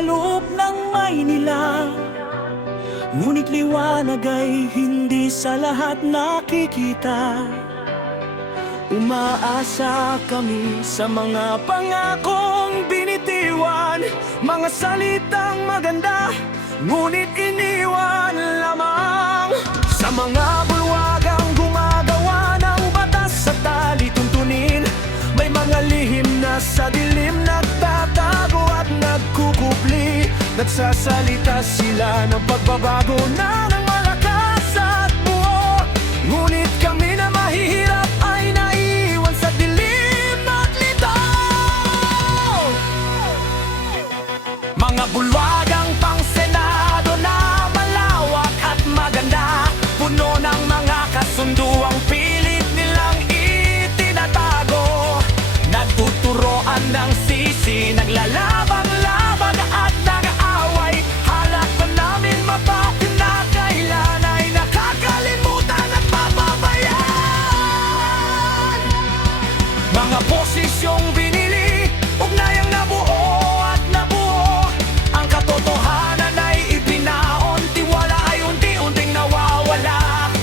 sa loob ng Maynila. Ngunit liwanag ay hindi sa lahat nakikita. Umaasa kami sa mga pangakong binitiwan, mga salitang maganda, ngunit iniwan lamang. Sa mga bulwagang gumagawa ng batas sa talituntunin, may mga lihim na sa dilim nagtatago at nagkukupli. Nagsasalita sila ng pagbabago na ng malakas at buo, ngunit kami na mahihirap ay naiwan sa dilim at lito. Mga bulwagang pang senado na malawak at maganda, puno ng mga kasunduang pilit nilang itinatago. Nagtuturoan ng sisi, naglalabang-labag at nag-aaway. Halak pa namin mapapin na kailan ay nakakalimutan at mapapayan. Mga posisyong binili, ugnayang nabuo at nabuo. Ang katotohanan ay ibinaon, tiwala ay unti-unting nawawala.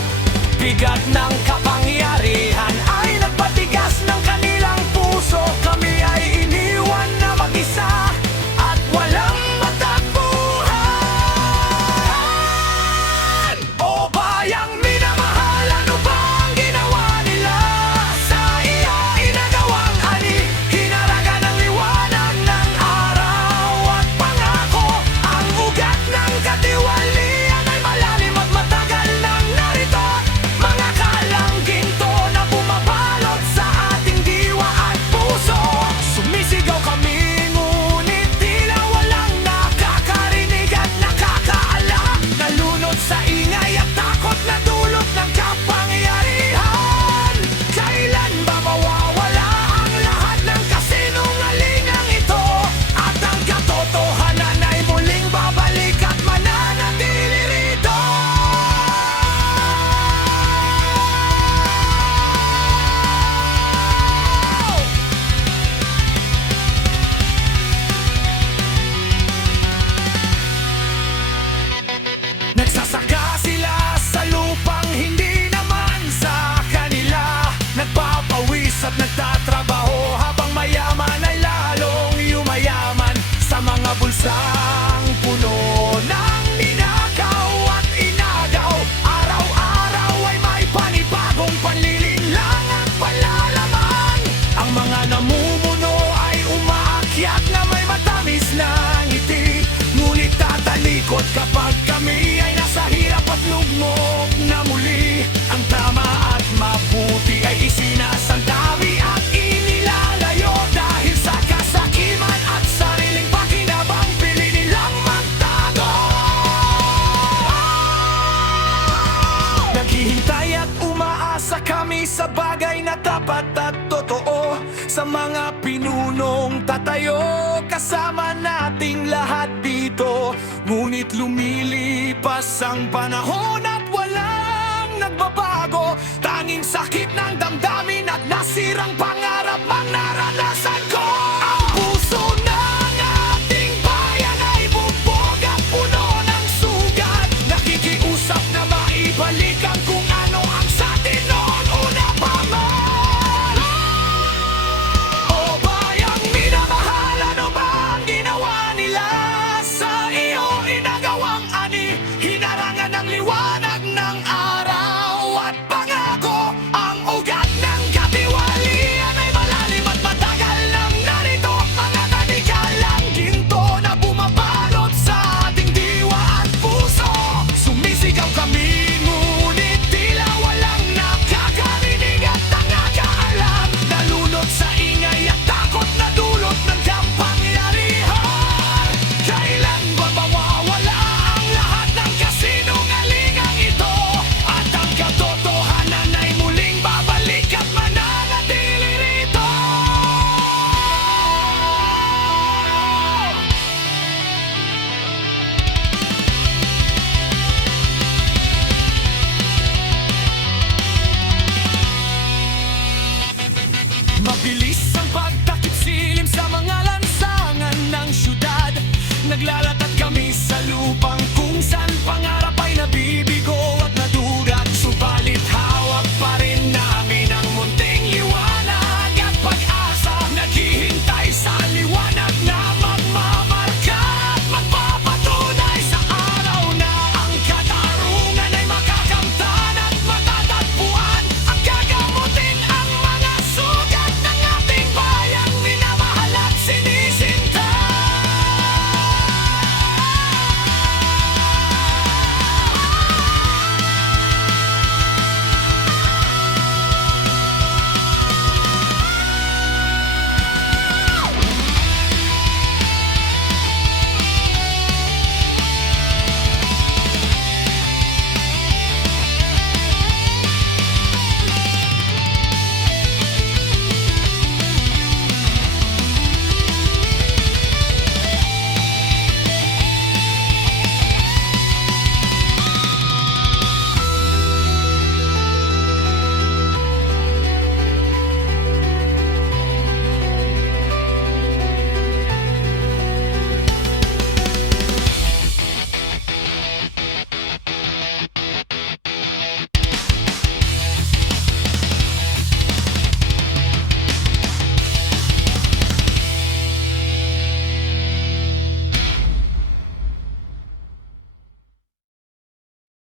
Bigat ng kapangyarihan ay nagpatigas ng kanilang puso. Kami ay iniwan na mag-isa at walang matakbuhan. O bayang minamahal, ano ba ang ginawa nila sa iyo? Inagawang ani, hinaragan ng liwanag ng araw at pangako. Ang ugat ng katiwalian ay malalim at matagal nang narito. Mga kalang ginto na bumabalot sa ating diwa at puso. Sumisigaw kami, ngunit tila walang nakakarinig at nakakaala. Nalunod sa ingay at takot na dulot ng kapangyarihan. Kailan ba mawawala ang lahat ng kasinungalingang ito? At ang katotohanan ay muling babalik at mananatili rito. Nagsasaka sila sa lupang hindi naman sa kanila. Nagpapawis at nagtatrabaho habang mayaman ay lalong yumayaman. Sa mga bulsang puno ng ninakaw at inagaw, araw-araw ay may panibagong panlilinlang at palalaman. Ang mga namumuno ay umaakyat na may matamis na ngiti, ngunit tatalikod kapag kami ay nasa hirap at lugmok na muli. Ang tama at mabuti ay isinasantabi at inilalayo dahil sa kasakiman at sariling pakinabang, pili nilang magtago. Naghihintay at umaasa kami sa bagay na tapat at totoo, sa mga pinunong tatayo kasama nating lahat dito. Ngunit lumilipas ang panahon